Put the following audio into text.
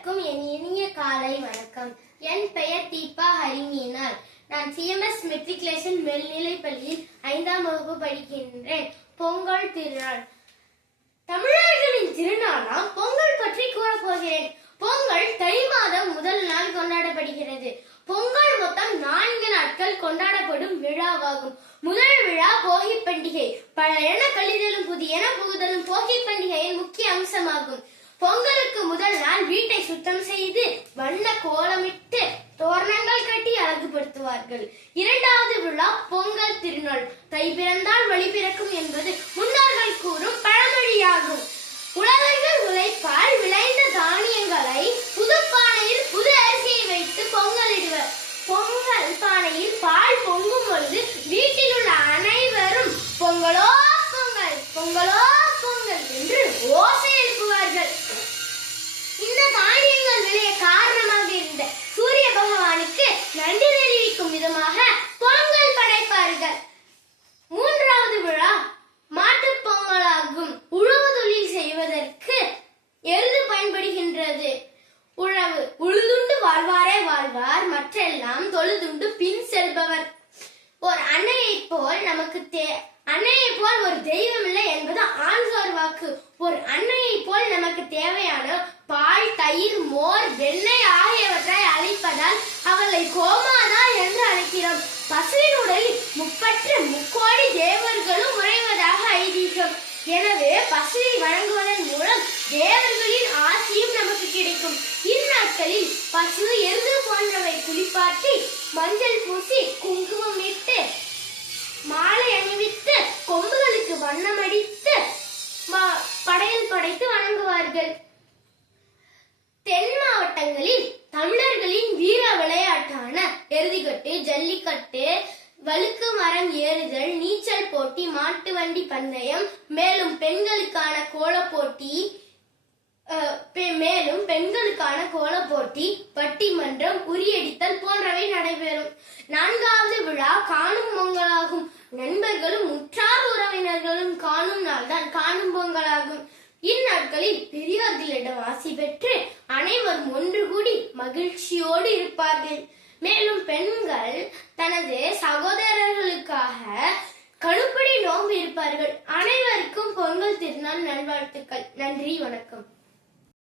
அனைவருக்கும் என் இனிய காலை வணக்கம். என் பெயர் தீபா ஹரிமீனார். நான் சிஎம்எஸ் மெட்ரிகுலேஷன் மேல்நிலைப் பள்ளியில் 5ஆம் வகுப்பு படிக்கின்றேன். பொங்கல் திருநாள் தமிழர்களின் திருநாளாம் பொங்கல் பற்றி கூறப்போகிறேன். பொங்கல் தை மாதம் முதல் நாள் கொண்டாடப்படுகிறது. பொங்கல் மொத்தம் 4 நாட்கள் கொண்டாடப்படும் விழாவாகும். முதல் விழா போகி பண்டிகை. பழையன கழிதலும் புதியன புகுதலும் போகி பண்டிகையின் முக்கிய அம்சமாகும். பொங்கலுக்கு முதல் நாள் வீட்டை சுத்தம் செய்து வண்ண கோலமிட்டு தோரணங்கள் கட்டி அழகுபடுத்துவார்கள். இரண்டாவது விழா பொங்கல் திருநாள். தை பிறந்தால் வழி பிறக்கும் என்பது முன்னோர்கள் கூறும் பழமொழியாகும். உழவர்கள் உழைப்பால் விளைந்த தானியங்களை புது பானையில் புது அரிசியை வைத்து பொங்கலிடுவர். பொங்கல் பானையில் பால் பொங்கும் பொழுது வீட்டில் உள்ள அனைவரும் பொங்கலோ பொங்கல் பொங்கலோ பொங்கல் என்று ஓசை எழுப்புவார்கள். இந்த தானியங்கள் விளைய காரணமாக இருந்த சூரிய பகவானுக்கு நன்றி தெரிவிக்கும் விதமாக பொங்கல் படைப்பார்கள். மூன்றாவது விழா மாட்டுப் பொங்கலாகும். உழவு தொழில் செய்வதற்கு எருது பயன்படுகின்றது. உழவு உழுதுண்டு வாழ்வாரே வாழ்வார், மற்றெல்லாம் தொழுதுண்டு பின் செல்பவர். ஒரு அன்னையை போல் ஒரு தெய்வம் இல்லை என்பது ஆன்றோர் வாக்கு. ஒரு அன்னையை போல் நமக்கு தேவையான பால், தயிர், மோர், வெண்ணெய் ஆகியவற்றை அளிப்பதால் அவளை கோமாதா என்று அழைக்கிறோம். பசுவின் உடலில் 30 தேவர்களும் உறைவதாக ஐதீகம். எனவே பசுவை வணங்குவதன் மூலம் தேவர்களின் ஆசியும் நமக்கு கிடைக்கும். இந்நாட்களில் பசு, எருது போன்றவை குளிப்பாட்டி மஞ்சள் பூசி குங்குமம் இட்டு மாலை அணிவித்து கொம்புகளுக்கு வண்ணமடித்து படையல் படைத்து வணங்குவார்கள். தென் மாவட்டங்களில் தமிழர்களின் வீர விளையாட்டான எருதுகட்டு, ஜல்லிக்கட்டு, வழுக்கு மரம் ஏறுதல், நீச்சல் போட்டி, மாட்டு வண்டி பந்தயம், மேலும் பெண்களுக்கான கோலப்போட்டி, பட்டிமன்றம், உரியடித்தல் போன்றவை நடைபெறும். 4வது விழா காணும் பொங்கலாகும். நண்பர்களும் உற்றார் உறவினர்களும் காணும் நாள்தான் காணும் பொங்கலாகும். இந்நாட்களில் பெரியோர்களிடம் ஆசி பெற்று அனைவரும் ஒன்று கூடி மகிழ்ச்சியோடு இருப்பார்கள். மேலும் பெண்கள் தனது சகோதரர்களுக்காக கணுப்படி நோன்பு இருப்பார்கள். அனைவருக்கும் பொங்கல் திருநாள் நல்வாழ்த்துக்கள். நன்றி, வணக்கம்.